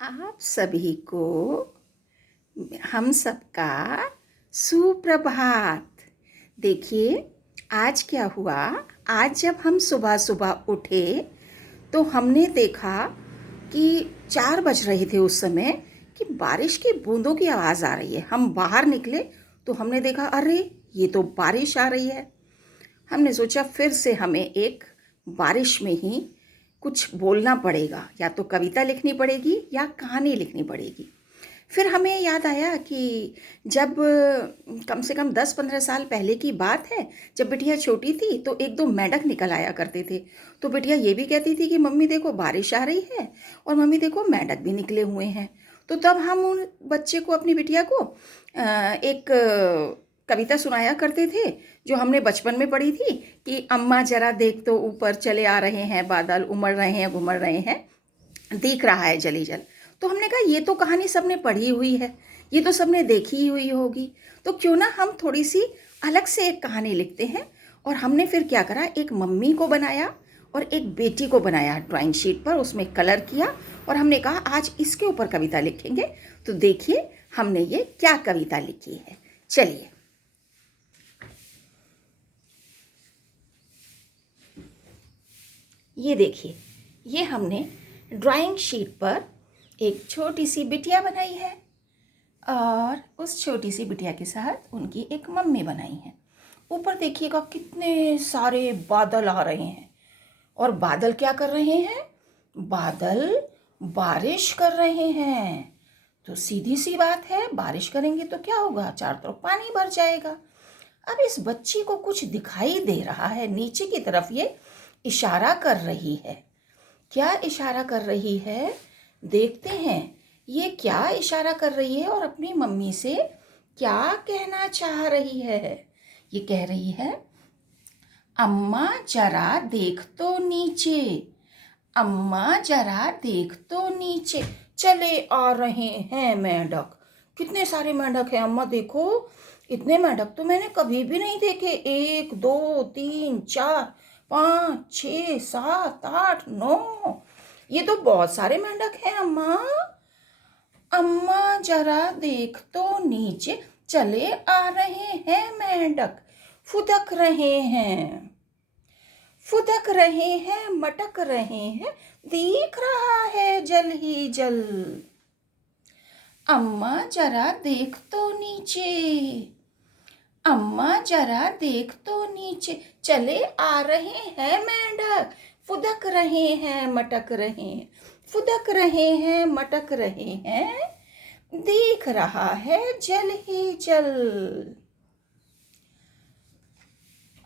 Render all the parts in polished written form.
आप सभी को हम सबका सुप्रभात। देखिए, आज क्या हुआ। आज जब हम सुबह सुबह उठे तो हमने देखा कि 4 बज रहे थे उस समय कि बारिश की बूंदों की आवाज़ आ रही है। हम बाहर निकले तो हमने देखा, अरे ये तो बारिश आ रही है। हमने सोचा फिर से हमें एक बारिश में ही कुछ बोलना पड़ेगा, या तो कविता लिखनी पड़ेगी या कहानी लिखनी पड़ेगी। फिर हमें याद आया कि जब कम से कम 10-15 साल पहले की बात है, जब बिटिया छोटी थी तो एक दो मेंढक निकल आया करते थे। तो बिटिया ये भी कहती थी कि मम्मी देखो बारिश आ रही है, और मम्मी देखो मेंढक भी निकले हुए हैं। तो तब हम उन बच्चे को, अपनी बिटिया को एक कविता सुनाया करते थे, जो हमने बचपन में पढ़ी थी कि अम्मा जरा देख तो ऊपर चले आ रहे हैं बादल, उमड़ रहे हैं घुमड़ रहे हैं, दिख रहा है जली जल। तो हमने कहा ये तो कहानी सबने पढ़ी हुई है, ये तो सबने देखी ही हुई होगी, तो क्यों ना हम थोड़ी सी अलग से एक कहानी लिखते हैं। और हमने फिर क्या करा, एक मम्मी को बनाया और एक बेटी को बनाया ड्राइंग शीट पर, उसमें कलर किया और हमने कहा आज इसके ऊपर कविता लिखेंगे। तो देखिए हमने ये क्या कविता लिखी है। चलिए, ये देखिए, ये हमने ड्राइंग शीट पर एक छोटी सी बिटिया बनाई है और उस छोटी सी बिटिया के साथ उनकी एक मम्मी बनाई है। ऊपर देखिएगा कितने सारे बादल आ रहे हैं, और बादल क्या कर रहे हैं, बादल बारिश कर रहे हैं। तो सीधी सी बात है, बारिश करेंगे तो क्या होगा, चारों तरफ पानी भर जाएगा। अब इस बच्ची को कुछ दिखाई दे रहा है, नीचे की तरफ ये इशारा कर रही है। क्या इशारा कर रही है, देखते हैं ये क्या इशारा कर रही है और अपनी मम्मी से क्या कहना चाह रही है। ये कह रही है, अम्मा जरा देख तो नीचे, अम्मा जरा देख तो नीचे, चले आ रहे हैं मेंढक। कितने सारे मेंढक हैं अम्मा, देखो इतने मेंढक तो मैंने कभी भी नहीं देखे। 1 2 3 4 5 6 7 8 9, ये तो बहुत सारे मेंढक हैं अम्मा। अम्मा जरा देख तो नीचे, चले आ रहे हैं मेंढक, फुदक रहे हैं, फुदक रहे हैं, मटक रहे हैं, दिख रहा है जल ही जल। अम्मा जरा देख तो नीचे, अम्मा जरा देख तो नीचे, चले आ रहे हैं मेंढक, फुदक रहे हैं मटक रहे हैं, फुदक रहे हैं मटक रहे हैं, दिख रहा है जल ही जल।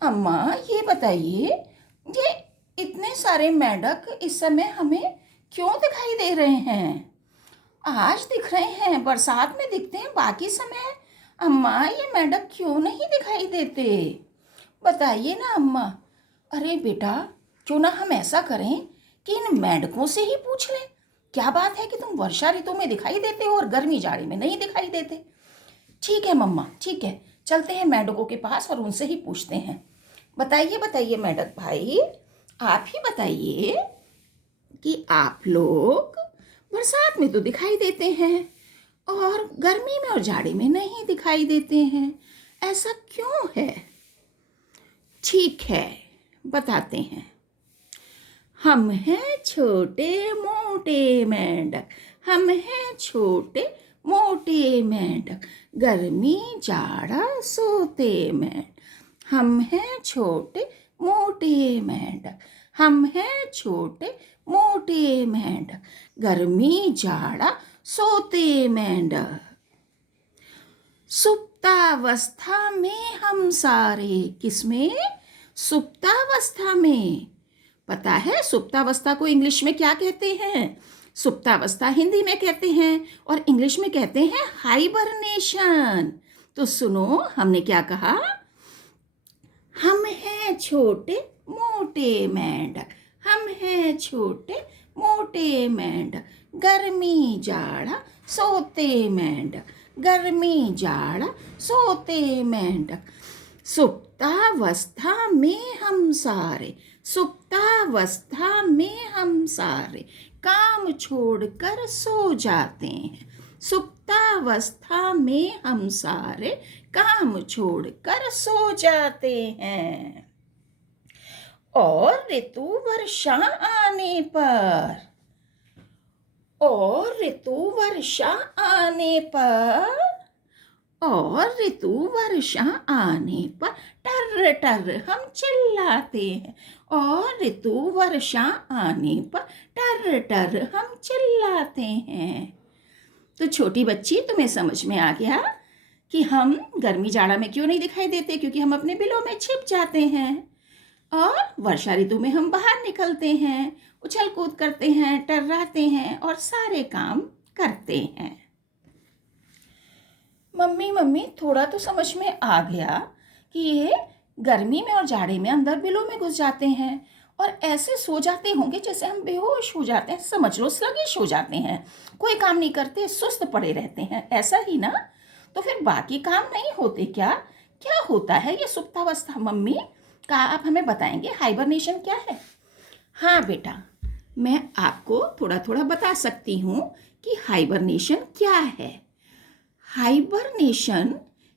अम्मा ये बताइए, ये इतने सारे मेंढक इस समय हमें क्यों दिखाई दे रहे हैं। आज दिख रहे हैं, बरसात में दिखते हैं, बाकी समय अम्मा ये मेंढक क्यों नहीं दिखाई देते, बताइए ना अम्मा। अरे बेटा, क्यों ना हम ऐसा करें कि इन मेंढकों से ही पूछ लें, क्या बात है कि तुम वर्षा ऋतु में दिखाई देते हो और गर्मी जाड़े में नहीं दिखाई देते। ठीक है मम्मा, ठीक है, चलते हैं मेंढकों के पास और उनसे ही पूछते हैं। बताइए बताइए मेंढक भाई, आप ही बताइए कि आप लोग बरसात में तो दिखाई देते हैं और गर्मी में और जाड़े में नहीं दिखाई देते हैं, ऐसा क्यों है। ठीक है, बताते हैं। हम हैं छोटे मोटे मेंढक, हम हैं छोटे मोटे मेंढक, गर्मी जाड़ा सोते मेंढक। हम हैं छोटे मोटे मेंढक, हम हैं छोटे मोटे मेंढक, गर्मी जाड़ा सोते मेंढक। सुप्तावस्था में हम सारे, किसमें, सुप्तावस्था में। पता है सुप्तावस्था को इंग्लिश में क्या कहते हैं, सुप्तावस्था हिंदी में कहते हैं और इंग्लिश में कहते हैं हाइबरनेशन। तो सुनो हमने क्या कहा, हम हैं छोटे मोटे मेंढक, हम हैं छोटे मोटे मेंढक, गर्मी जाड़ा सोते मेंढक, गर्मी जाड़ा सोते मेंढक। सुप्तावस्था में हम सारे, सुप्तावस्था में हम सारे, काम छोड़कर सो जाते हैं। सुप्तावस्था में हम सारे काम छोड़कर सो जाते हैं। और ऋतु वर्षा आने पर, और ऋतु वर्षा आने पर, और ऋतु वर्षा आने पर टर टर हम चिल्लाते हैं। और ऋतु वर्षा आने पर टर टर हम चिल्लाते हैं। तो छोटी बच्ची, तुम्हें समझ में आ गया कि हम गर्मी जाड़ा में क्यों नहीं दिखाई देते? क्योंकि हम अपने बिलों में छिप जाते हैं। और वर्षा ऋतु में हम बाहर निकलते हैं, उछल कूद करते हैं, टर्राते हैं और सारे काम करते हैं। मम्मी थोड़ा तो समझ में आ गया कि ये गर्मी में और जाड़े में अंदर बिलों में घुस जाते हैं और ऐसे सो जाते होंगे जैसे हम बेहोश हो जाते हैं, समझ लो स्लगिश हो जाते हैं, कोई काम नहीं करते, सुस्त पड़े रहते हैं, ऐसा ही ना? तो फिर बाकी काम नहीं होते क्या? क्या होता है ये सुप्तावस्था मम्मी का? आप हमें बताएंगे हाइबरनेशन क्या है? हाँ बेटा, मैं आपको थोड़ा थोड़ा बता सकती हूँ कि हाइबरनेशन क्या है। Hibernation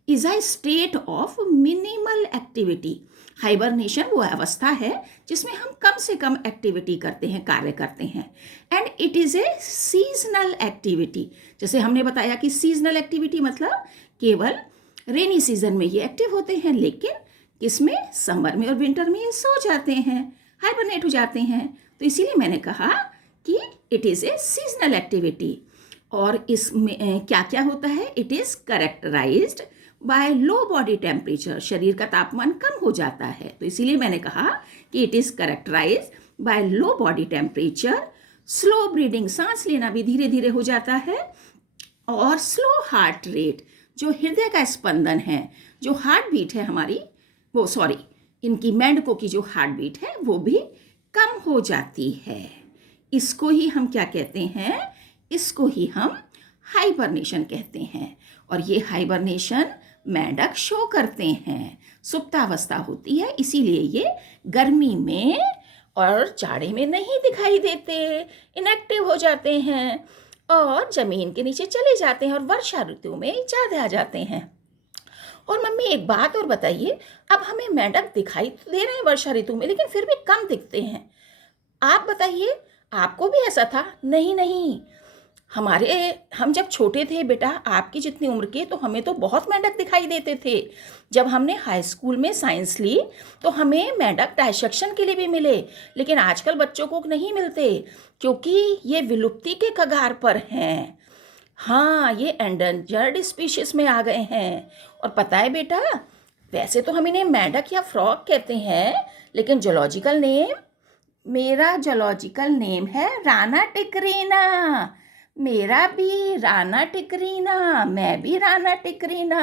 is a state of minimal activity. Hibernation वो अवस्था है जिसमें हम कम से कम एक्टिविटी करते हैं, कार्य करते हैं। And it is a seasonal activity. जैसे हमने बताया कि सीजनल एक्टिविटी मतलब केवल रेनी सीजन में ये एक्टिव होते हैं, लेकिन इसमें समर में और विंटर में ये सो जाते हैं, हाइबरनेट हो जाते हैं। तो इसीलिए मैंने कहा कि it is a seasonal activity. और इसमें क्या क्या होता है? It is characterised by low body temperature. शरीर का तापमान कम हो जाता है, तो इसीलिए मैंने कहा कि it is characterised by low body temperature, slow breathing, सांस लेना भी धीरे धीरे हो जाता है, और स्लो हार्ट रेट, जो हृदय का स्पंदन है, जो हार्ट बीट है हमारी, इनकी मेंढकों की जो हार्ट बीट है वो भी कम हो जाती है। इसको ही हम क्या कहते हैं? इसको ही हम हाइबरनेशन कहते हैं। और ये हाइबरनेशन मेंढक शो करते हैं। सुप्तावस्था होती है, इसीलिए ये गर्मी में और जाड़े में नहीं दिखाई देते, इनएक्टिव हो जाते हैं और जमीन के नीचे चले जाते हैं और वर्षा ऋतु में ज़्यादा आ जाते हैं। और मम्मी एक बात और बताइए, अब हमें मेंढक दिखाई तो दे रहे हैं वर्षा ऋतु में, लेकिन फिर भी कम दिखते हैं। आप बताइए, आपको भी ऐसा था? नहीं, हम जब छोटे थे बेटा, आपकी जितनी उम्र के, तो हमें तो बहुत मेंढक दिखाई देते थे। जब हमने हाई स्कूल में साइंस ली तो हमें मेंढक डायसेक्शन के लिए भी मिले, लेकिन आजकल बच्चों को नहीं मिलते क्योंकि ये विलुप्ति के कगार पर हैं। हाँ, ये एंडेंजर्ड स्पीशीज में आ गए हैं। और पता है बेटा, वैसे तो हम इन्हें मेंढक या फ्रॉग कहते हैं, लेकिन मेरा जोलॉजिकल नेम है राना टिकरीना। मेरा भी राना टिकरीना, मैं भी राना टिकरीना।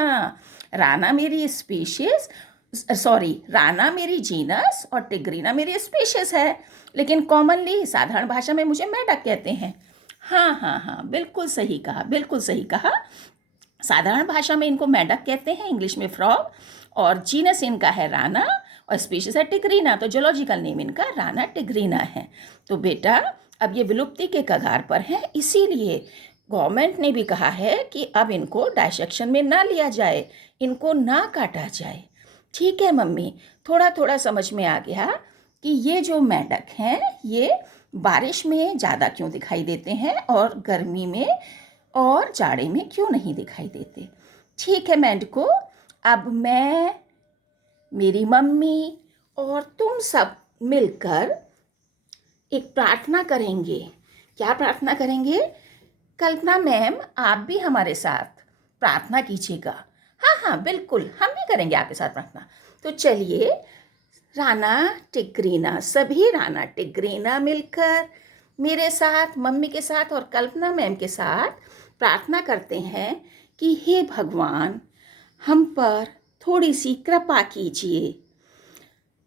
राना मेरी स्पीशीज, राना मेरी जीनस और टिगरीना मेरी स्पीशीज है, लेकिन कॉमनली साधारण भाषा में मुझे मेंढक कहते हैं। हाँ, बिल्कुल सही कहा। साधारण भाषा में इनको मेंढक कहते हैं, इंग्लिश में फ्रॉग, और जीनस इनका है राना और स्पीशीज है टिगरीना, तो जोलॉजिकल नेम इनका राना टिगरीना है। तो बेटा, अब ये विलुप्ति के कगार पर हैं, इसीलिए गवर्नमेंट ने भी कहा है कि अब इनको डायसेक्शन में ना लिया जाए, इनको ना काटा जाए। ठीक है मम्मी, थोड़ा थोड़ा समझ में आ गया कि ये जो मेंढक हैं ये बारिश में ज़्यादा क्यों दिखाई देते हैं और गर्मी में और जाड़े में क्यों नहीं दिखाई देते। ठीक है मेंढकों, अब मैं, मेरी मम्मी और तुम सब मिलकर एक प्रार्थना करेंगे। क्या प्रार्थना करेंगे? कल्पना मैम, आप भी हमारे साथ प्रार्थना कीजिएगा। हाँ, बिल्कुल, हम भी करेंगे आपके साथ प्रार्थना। तो चलिए, राना टिगरीना, सभी राना टिगरीना मिलकर मेरे साथ, मम्मी के साथ और कल्पना मैम के साथ प्रार्थना करते हैं कि हे भगवान, हम पर थोड़ी सी कृपा कीजिए।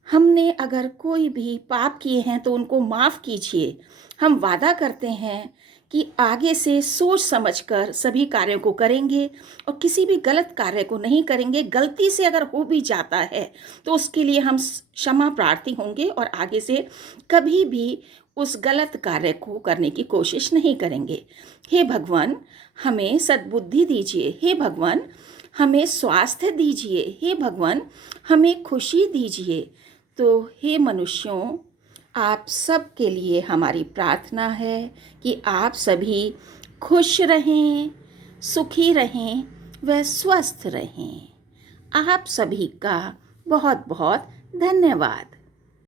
हमने अगर कोई भी पाप किए हैं तो उनको माफ़ कीजिए। हम वादा करते हैं कि आगे से सोच समझकर सभी कार्यों को करेंगे और किसी भी गलत कार्य को नहीं करेंगे। गलती से अगर हो भी जाता है तो उसके लिए हम क्षमा प्रार्थी होंगे और आगे से कभी भी उस गलत कार्य को करने की कोशिश नहीं करेंगे। हे भगवान, हमें सद्बुद्धि दीजिए। हे भगवान, हमें स्वास्थ्य दीजिए। हे भगवान, हमें खुशी दीजिए। तो हे मनुष्यों, आप सब के लिए हमारी प्रार्थना है कि आप सभी खुश रहें, सुखी रहें व स्वस्थ रहें। आप सभी का बहुत बहुत धन्यवाद।